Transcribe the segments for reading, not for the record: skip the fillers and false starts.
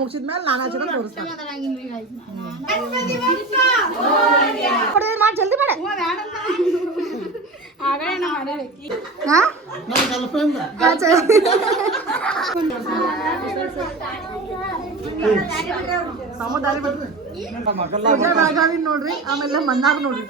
ಮುಗಿಸಿದ್ಮೇಲೆ ನಾನು ಹಚ್ಕೊಂಡು ತೋರಿಸ್ತೀನಿ ಜಲ್ದಿ ಬೇಡ ನೋಡ್ರಿ ಆಮೇಲೆ ಮನ್ನಾಗ ನೋಡ್ರಿ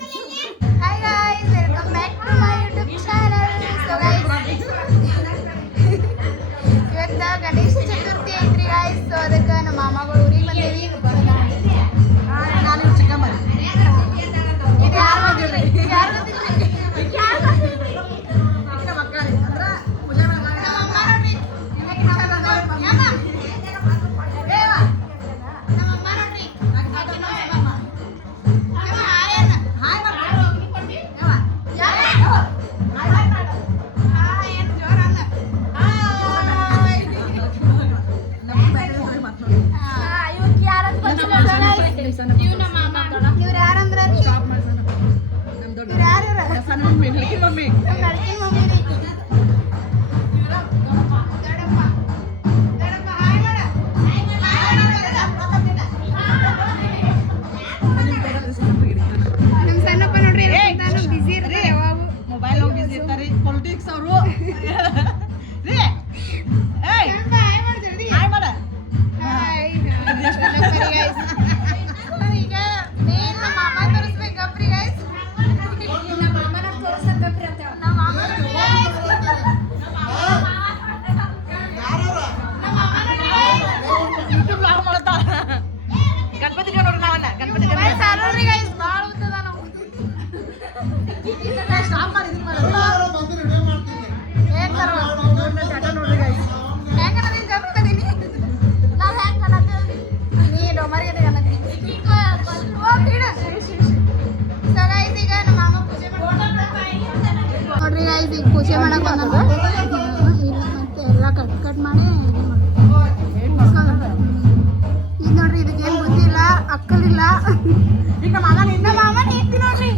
ಇವತ್ತು ಗಣೇಶ ಚತುರ್ಥಿ ಐತ್ರಿ ಗಾಯ್ಸ್. ಸೊ ಅದಕ್ಕೆ ನಮ್ಮ ಮಾಮಗಳು ಊರಿಗೆ ಬಂದೇವಿ. ನಾನು ಚಿಕನ್ ಬನ್ನಿ ಇದು ಯಾರು ಬಂದಿಲ್ರಿ? ಯಾರು ಬಂದಿಲ್ರಿ? ಇವ್ರು ಯಾರಂದ್ರ ನಮ್ ಸಣ್ಣಪ್ಪ ನೋಡ್ರಿ ಬಿಸಿ ಇರ್ತಾರೆ ಯಾವಾಗ ಮೊಬೈಲ್ ಬಿಸಿ ಇರ್ತಾರೆ ಪೊಲಿಟಿಕ್ಸ್ ಅವರು ಈಗ ಮೇನ್ ನಮ್ಮ ಮಾಮ ತೋರಿಸ್ಬೇಕಪ್ರಿ ಗೈಸ್. ಗಣಪತಿ ನೋಡ್ರಿ ನಾವನ್ನ ಗಣಪತಿ ಭಾಳ ಉದ್ದದ ನಾವು ಸ್ಟಾಪ್ ಮಾಡಿ ನೋಡ್ರಿ ಗೈಸ್ ಈಗ ಪೂಜೆ ಮಾಡಕ್ ಬಂದ ಮತ್ತೆ ಎಲ್ಲ ಕಟ್ ಮಾಡಿ ಈಗ ನೋಡ್ರಿ ಇದಕ್ಕೇನು ಬುದ್ಧಿ ಇಲ್ಲ ಅಕ್ಕಲಿಲ್ಲ. ಈಗ ಮಾಮ ನಿನ್ನ ಮಾಮ ನಿಂತಿ ನೋಡ್ರಿ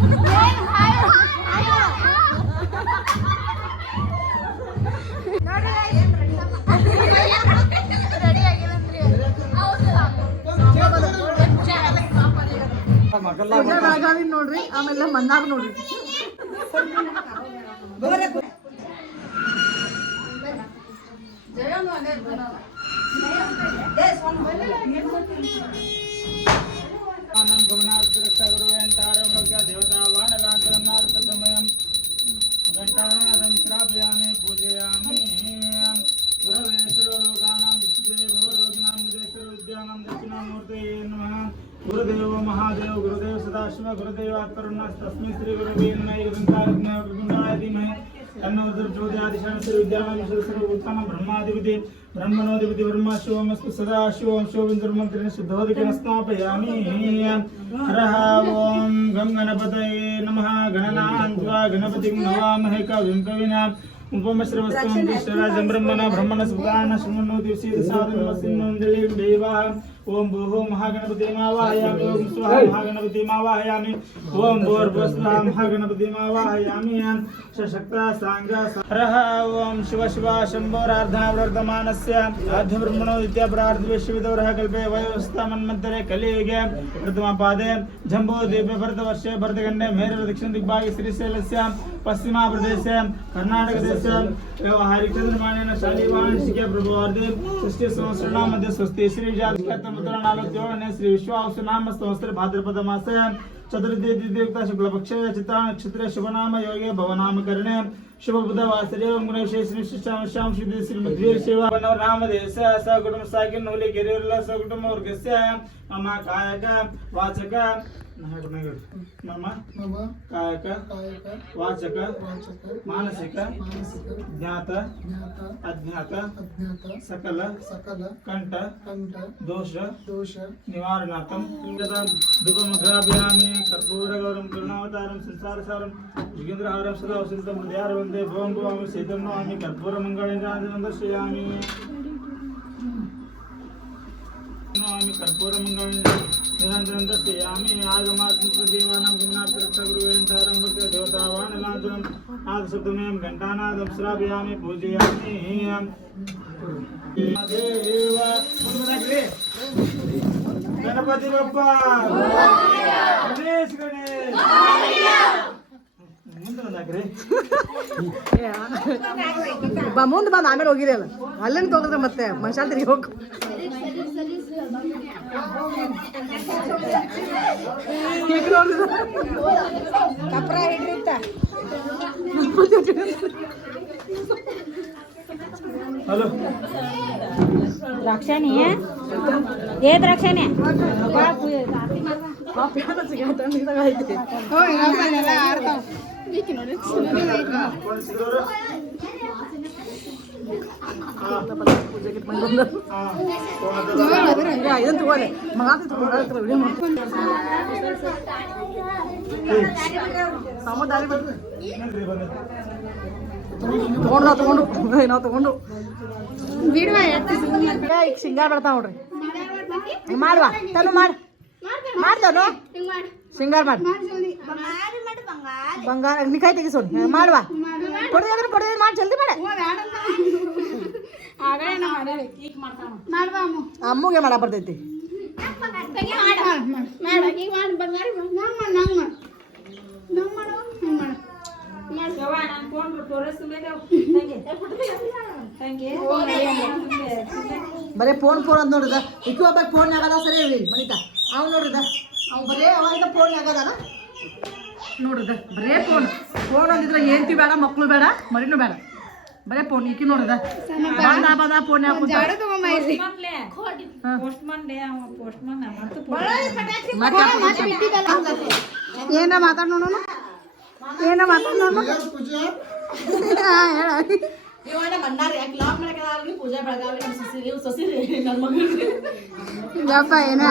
ರೆಡಿ ಆಗಿಲ್ಲಂದ್ರಿ ಬೆಳಗಾವಿ ನೋಡ್ರಿ ಆಮೇಲೆ ಮನ್ನಾಗ ನೋಡ್ರಿ घंटानादं श्रावयामि पूजयामि गुरवे सर्वलोकानां विष्णुदेवो रोगिणां निदेशो विद्यानां दक्षिणामूर्तये नमः गुरुदेव महादेव गुरुदेव सदाशिव गुरुदेव तस्मै श्री गुरुवे नमः एकदन्ताय धीमहि तन्नो प्रचोदयात् श्री विद्यानां सर्वभूतानां ब्रह्माधिपति ब्रह्मणोधिपति ब्रह्म शिवमस्तु सदा शिवं शिवविन्द्रमन्त्रेण शुद्धोदकेन स्थापयामि हरः ॐ गं गणपतये नमः गणनान्त्वा गणपतिं नमामहे कविं कविनाम् उपमश्रवस्तं विष्णुराजं ब्रह्मणस्पदान शृण्वन्नोति सीदसादनमसिन्नोन्दलिं देवाः ओम भूः महागणपतिमावाहयामि ओम स्वाहा महागणपतिमावाहयामि ओम भूर्भुवस्सुः महागणपतिमावाहयामि सशक्ता सांगा हरः ओम शिव शिव शम्भोरार्धनावर्तमानस्य आद्यब्रह्मणो द्वितीयप्रार्धविश्वविदोरः कल्पे वयोस्तामन्मन्तरे कलियुगे प्रथमपादे जम्बूद्वीपे भरतवर्षे भरतखण्डे मेरु दक्षिणदिग्भागे श्रीशैलस्य पश्चिमप्रदेशे कर्णाटकदेशे व्यावहारिकनिर्माणेन शालिवाहनशिके प्रभुवर्धे षष्ठीसंवत्सराणां मध्ये स्वस्ति श्रीविजयाधिकर्तमुद्रनालोद्योगने श्री विश्वावसुनाम संवत्सरे भाद्रपद मासे चतुर्थी द्वितीयुक्ता शुक्लपक्षे चित्रा नक्षत्रे शुभनाम योगे भवनामकरणे शुभ बुधवासरे गुणविशेषनिष्ठां श्री श्रीमद्वीर सेवा नामदेश सकुटुंब साकिन नवली गिरिर्ल सकुटुंब वर्गस्य मम कायक वाचक मम कायक वाचक मानसिक ज्ञात अज्ञात सकल कंठ दोष निवारणार्थं धूपमग्राभयामि कर्पूरगौरं करुणावतारं संसारसारं योगेन्द्रहारं सदा वसन्तं हृदयार वन्दे भवं भवामि सेतं नमामि कर्पूरमङ्गलं दर्शयामि कर्पूरमङ्गलं निरन्तरं दर्शयामि आगमादेवानां गमनार्थरक्षागुरुवेन्तारं भक्तदेवतावानलाञ्छनम् आदशब्दमयं घण्टानादं श्रावयामि पूजयामि ದೇವ ಮುಂದೆ ಗಣಪತಿ ಬಪ್ಪ ಗಣೇಶ್ ಗಣೇಶ್ ಮುಂದೆ ಬಂದಾಕ್ರಿ ಮುಂದೆ ಬಂದು ಆಮೇಲೆ ಹೋಗಿರಿ ಅಲ್ಲ ಅಲ್ಲಿಂದ ತೊಗೊಂಡ್ರೆ ಮತ್ತೆ ಮನುಷ್ಯ ತಿರುಗಿ ಹೋಗು ಕಪ್ರ ಹಿಡ್ರಿತ್ತ ಹಲೋ द्राक्षाने ये द्राक्षाने ಇದನ್ನು ತಗೋಲೆ ಸಮುದಾಯ ತಗೊಂಡು ನಾವು ತಗೊಂಡು ಬಿಡುವ ಈಗ ಶೃಂಗಾರ ಬರ್ತಾವ ನೋಡ್ರಿ ಮಾಡುವ ತನು ಮಾಡು ಮಾಡ್ತಾನು ಶೃಂಗಾರ ಮಾಡಿ ಬಂಗಾರ ನೀ ಕೈ ತೆಗಿಸೋಣ ಮಾಡುವ ಕೊಡೋದ್ರೆ ಕೊಡೋದು ಮಾಡಿ ಜಲ್ದಿ ಮಾಡ ಅಮ್ಮಗೆ ಮಾಡಕ್ ಬರ್ತೈತಿ ಬರೇ ಫೋನ್ ಫೋನ್ ಅಂತ ನೋಡಿದ ಇಕ್ಕೂ ಒಬ್ಬ ಫೋನ್ ಆಗದ ಸರಿ ಹೇಳಿ ಮನಿತ ಅವ್ನು ನೋಡಿದ ಅವ್ನು ಬರೇ ಅವಾಗ ಫೋನ್ ಆಗದಾನ ನೋಡಿದ ಬರೇ ಫೋನ್ ಫೋನ್ ಅಂದಿದ್ರೆ ಏನ್ತಿ ಬೇಡ ಮಕ್ಕಳು ಬೇಡ ಮರಿನೂ ಬೇಡ ಬರೇ ಫೋನ್ ಈಕಿ ನೋಡಿದ ಬಂದ ಫೋನ್ ಏನ ಮಾತಾಡೋಣ ಏನ ಮಾತಾಡೋಣ ಯಪ್ಪ ಏನ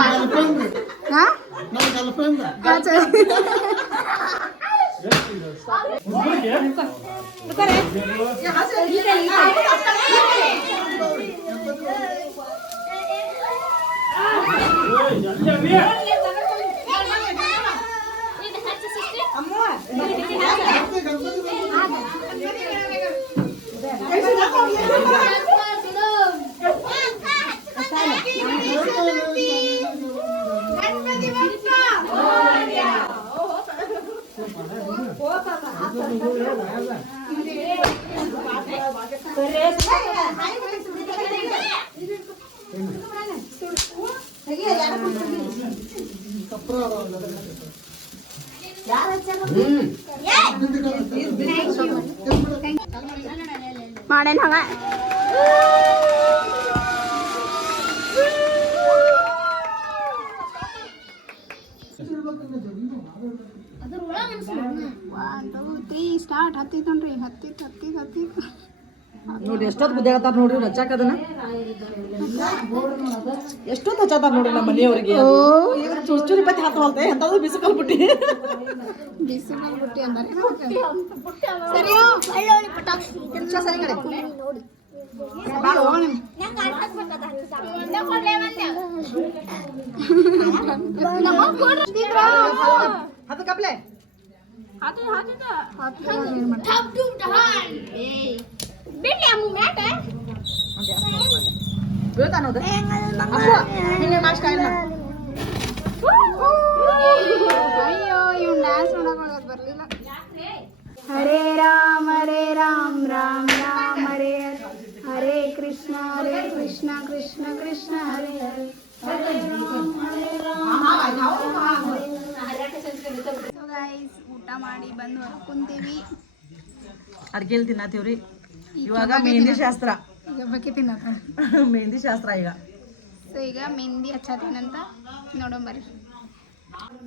ಮಾಡೇನ್ ಹಂಗ ಸ್ಟಾರ್ಟ್ ಹತ್ತಿತ್ತು ನೋಡ್ರಿ ಹತ್ತಿತ್ತು ನೋಡ್ರಿ ಎಷ್ಟೊತ್ತು ಗುದ್ದಾಡ್ತಾರ ನೋಡ್ರಿ ಹಚ್ಚಾಕ ಅದನ್ನ ಎಷ್ಟೊತ್ತು ಹಚ್ಚಾತಾರ ನೋಡ್ರಿ ನಮ್ಮ ಮನೆಯವ್ರಿಗೆ ಚೂರಿ ಬತ್ತಿ ಹತ್ತವಲ್ತೆ ಎಂತದು ಬಿಸಿಕಲ್ ಬುಟ್ಟಿ ಅಂತಾರೆ ಸರಿ ಕಡೆ ಹತ್ತು ಕಪ್ಲೆ ಬೀಳ್ತಾನೋದು ಹಿಂಗೆ ಮಾಸ್ಕ್ ಅಯ್ಯೋ ಇವ್ನು ಡ್ಯಾನ್ಸ್ ನೋಡಕ್ ಬರ್ಲಿಲ್ಲ ಹರೇ ರಾಮ ರಾಮ್ ರಾಮ್ ಹರೇ ಹರೇ ಕೃಷ್ಣ ಕೃಷ್ಣ ಕೃಷ್ಣ ಹರೇ ಹರೇ ಊಟ ಮಾಡಿ ಬಂದು ಹೊರಗೆ ಕುಂತೀವಿ ಅಡ್ಗೆಲ್ ತಿನ್ನತ್ತೀವ್ರಿ ಇವಾಗ ಮೆಹಂದಿ ಶಾಸ್ತ್ರ ಈಗ ಬಕ್ಕೆ ತಿನ್ನತ್ತ ಮೆಹಂದಿ ಶಾಸ್ತ್ರ ಈಗ ಸೊ ಈಗ ಮೆಹಂದಿ ಹಚ್ಚತೀನಂತ ನೋಡೋಂಬರ್ರಿ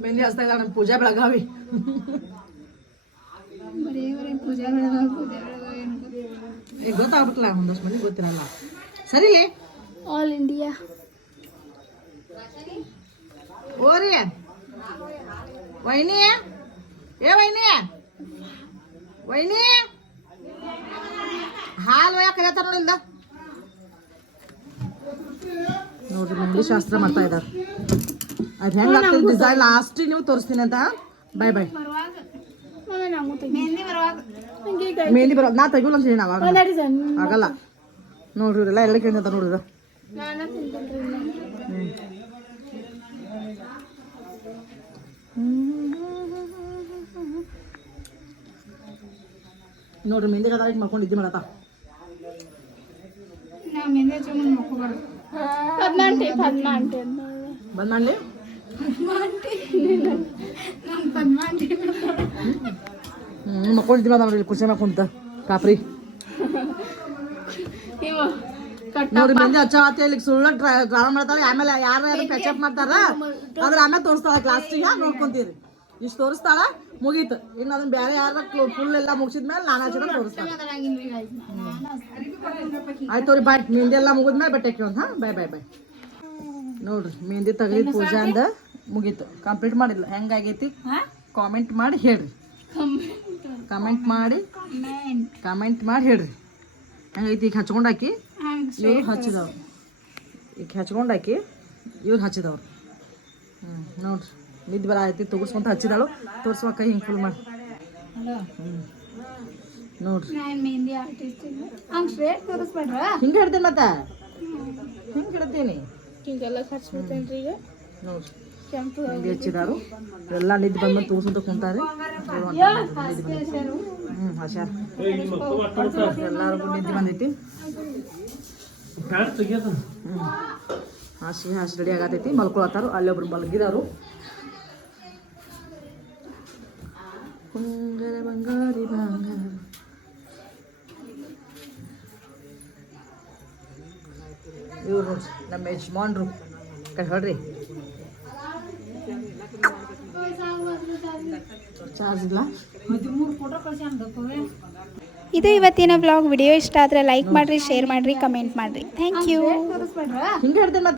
ಮೆಹಂದಿ ಹಚ್ತಾ ಇಲ್ಲ ನಮ್ಮ ಪೂಜಾ ಬೆಳಗಾವಿ ಬರೀ ಪೂಜೆ ಬೆಳಗಾವಿ ಈಗ ಗೊತ್ತಾಗ್ಬಿಟ್ಟಲ್ಲ ಒಂದಷ್ಟು ಮಂದಿ ಗೊತ್ತಿರಲ್ಲ ಸರಿ ಆಲ್ ಇಂಡಿಯಾ ಓರಿ ವೈನಿ ಏ ವೈನಿ ವೈನಿ ಹಾಲು ಒಯ್ಯಾಕ ಕರಿಯತ್ತಾರ ನೋಡಿಲ್ಲ ನೋಡ್ರಿ ಮೆಹಂದಿ ಶಾಸ್ತ್ರ ಮಾಡ್ತಾ ಇದ್ದಾರೆ ಅದು ಹೆಂಗೆ ಆಗ್ತದೆ ಡಿಸೈನ್ ಲಾಸ್ಟ್ ನೀವು ತೋರಿಸ್ತೀನಿ ಅಂತ ಬಾಯ್ ಬಾಯ್ ಮೆಹಂದಿ ಬರುವಾಗ ಮೆಹಂದಿ ಬರೋ ನಾ ತೆಗಿಲ್ಲ ಅಂತ ಹೇಳಿ ಅವಾಗ ಆಗಲ್ಲ ನೋಡ್ರಿ ಇವರೆಲ್ಲ ಎಲ್ಲ ಕೇಳಿದಂತ ನೋಡಿದ್ರ ನಾನು ತಿಂತೀನಿ ನೋಡ್ರಿ ಮೆಂದಿ ಕದ ಮಾಡ್ಕೊಂಡು ಇದ್ದಿ ಮಾಡತ್ತ ನಾ ಮೆಂದೆ ಚಮನ್ ಮಕ್ಕೋಬಾರ್ದು ಪದ್ಮಾಂಟಿ ಬಂದ್ ಮಾಡ್ಲಿ ಪದ್ಮಾಂಟಿ ಮಕ್ಕೊಂಡಿದ್ದಿ ಮಾಡ ನೋಡ್ರಿ ಕುರ್ಚಿ ಮ್ಯಾಗ ಕುಂತ ಕಾಪ್ರಿ ನೋಡ್ರಿ ಮೆಂದಿ ಹಚ್ಚ ಆತಿ ಇಲ್ಲಿ ಸುಳ್ಳ ಡ್ರಾಮಾ ಮಾಡ್ತಾಳೆ ಆಮೇಲೆ ಯಾರು ಪ್ಯಾಚಪ್ ಮಾಡ್ತಾರ ಅದ್ರ ಆಮೇಲೆ ತೋರಿಸ್ತಾಳ ಕ್ಲಾಸ್ಟಿಗೆ ನೋಡ್ಕೊಂತೀರಿ ಇಷ್ಟು ತೋರಿಸ್ತಾಳ ಮುಗೀತು ಇನ್ನು ಅದನ್ನ ಬೇರೆ ಯಾರ ಫುಲ್ ಎಲ್ಲ ಮುಗಿಸಿದ್ಮೇಲೆ ನಾನು ಹಚ್ಚಿದ ತೋರಿಸ್ತಾಳೆ ಆಯ್ತು ತೋರಿ ಬಾಯ್ ಮೆಹಂದಿ ಎಲ್ಲ ಮುಗಿದ್ಮೇಲೆ ಬಟ್ಟೆ ಹಾಕಿ ಹಾಂ ಬಾಯ್ ಬಾಯ್ ಬಾಯ್ ನೋಡ್ರಿ ಮೆಹಂದಿ ತೆಗೆದು ಪೂಜೆ ಅಂದ ಮುಗೀತು ಕಂಪ್ಲೀಟ್ ಮಾಡಿಲ್ಲ ಹೆಂಗಾಗೈತಿ ಕಾಮೆಂಟ್ ಮಾಡಿ ಹೇಳ್ರಿ ಕಮೆಂಟ್ ಮಾಡಿ ಹೇಳ್ರಿ ಹೆಂಗೈತಿ ಈಗ ಹಚ್ಕೊಂಡಾಕಿ ಇವ್ರು ಹಚ್ಚಿದವ್ರು ಈಗ ಹಚ್ಕೊಂಡಾಕಿ ಇವ್ರು ಹಚ್ಚಿದವ್ರು ನೋಡ್ರಿ ನಿದ್ದೆ ಬರ ಐತಿ ತೋರಿಸ್ಕೊಂತ ಹಚ್ಚಿದಾಳು ತೋರಿಸುವ ಕೈ ಹಿಂಗೆ ಫುಲ್ ಮಾಡಿ ನೋಡ್ರಿ ಮೆಹಂದಿ ಆರ್ಟಿಸ್ಟ್ ಹಂಗೆ ಸ್ಟ್ರೇಟ್ ತೋರಿಸ್ಬೇಡ್ರ ಹಿಂಗೆ ಹಿಡ್ತೀನಿ ಮತ್ತೆ ಹಿಂಗೆ ಹಿಡ್ತೀನಿ ಈಗೆಲ್ಲ ಹಚ್ಬಿಡ್ತೇನ್ರಿ ಈಗ ನೋಡ್ರಿ ಕೆಂಪು ಮೆಹಂದಿ ಹಚ್ಚಿದಾರು ಎಲ್ಲ ನಿದ್ದೆ ಬಂದು ತೋರಿಸ್ಕೊಂತ ಕುಂತಾರೆ ಹುಷಾರ್ ಎಲ್ಲರಿಗೂ ನಿದ್ದೆ ಬಂದೈತಿ ಹಾಸಿ ರೆಡಿ ಆಗತೈತಿ ಮಲ್ಕೊಳತ್ತಾರು ಅಲ್ಲೊಬ್ರು ಮಲಗಿದಾರು ಬಂಗಾರ ಬಂಗಾರಿ ಬಂಗಾರ ಇವ್ರು ನೋಡ್ರಿ ನಮ್ಮ ಯಜಮಾನ್ರು ಕೈ ಹೇಳ್ರಿ ಚಾರ್ಜ್ ಇಲ್ಲ ಇದು ಇವತ್ತಿನ ಬ್ಲಾಗ್ ವಿಡಿಯೋ ಇಷ್ಟ ಆದರೆ ಲೈಕ್ ಮಾಡಿರಿ ಶೇರ್ ಮಾಡಿರಿ ಕಮೆಂಟ್ ಮಾಡಿರಿ ಥ್ಯಾಂಕ್ ಯು ಹಿಂಗೆ ಹೇಳ್ತೀನಿ